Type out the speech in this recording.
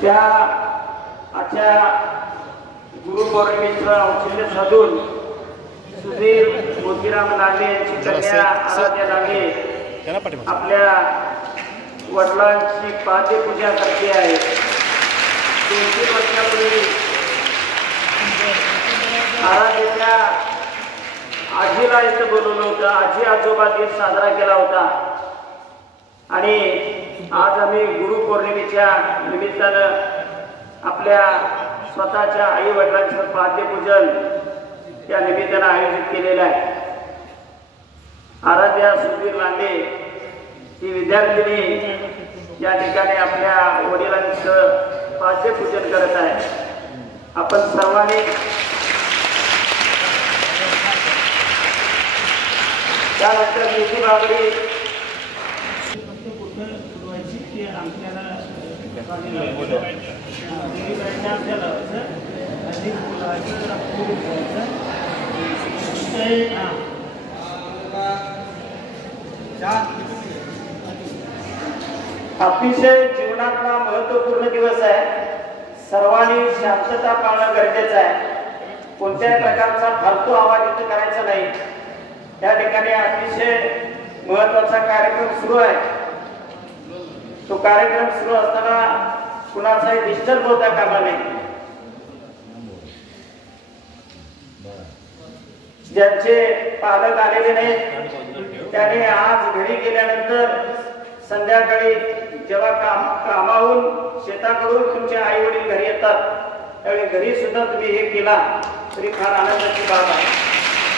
त्या आजच्या गुरुपौर्णिमेचं औचित्य साधून सुधीर मोतीराम लांडे यांची कन्या आराध्या लांडे आपल्या वडिलांची पाद्यपूजा करते आहे। 2-3 वर्षापूर्वी आराध्याच्या आजीला इथं बोलवलं होतं। आजी आजोबा दिवस साजरा केला होता आणि आज आम्ही गुरुपौर्णिमेच्या निमित्तानं आपल्या स्वतःच्या आई वडिलांचं पाद्यपूजन या निमित्तानं आयोजित केलेलं आहे। आराध्या सुधीर लांडे ही विद्यार्थिनी या ठिकाणी आपल्या वडिलांचं पाद्यपूजन करत आहे। आपण सर्वांनी त्यानंतर निधी बागडी अतिशय जीवनातला महत्त्वपूर्ण दिवस आहे। सर्वांनी शांतता पाळणं गरजेचं आहे। कोणत्याही प्रकारचा फालतू आवाज इथे करायचा नाही। या ठिकाणी अतिशय महत्त्वाचा कार्यक्रम सुरू आहे। तो कार्यक्रम सुरू असताना कुणाचाही डिस्टर्ब होता कामा नये। ज्यांचे पालक आलेले नाहीत त्याने आज घरी गेल्यानंतर संध्याकाळी जेव्हा कामावून शेताकडून तुमचे आई वडील घरी येतात त्यावेळी घरी सुद्धा तुम्ही हे केला तरी फार आनंदाची बाब आहे।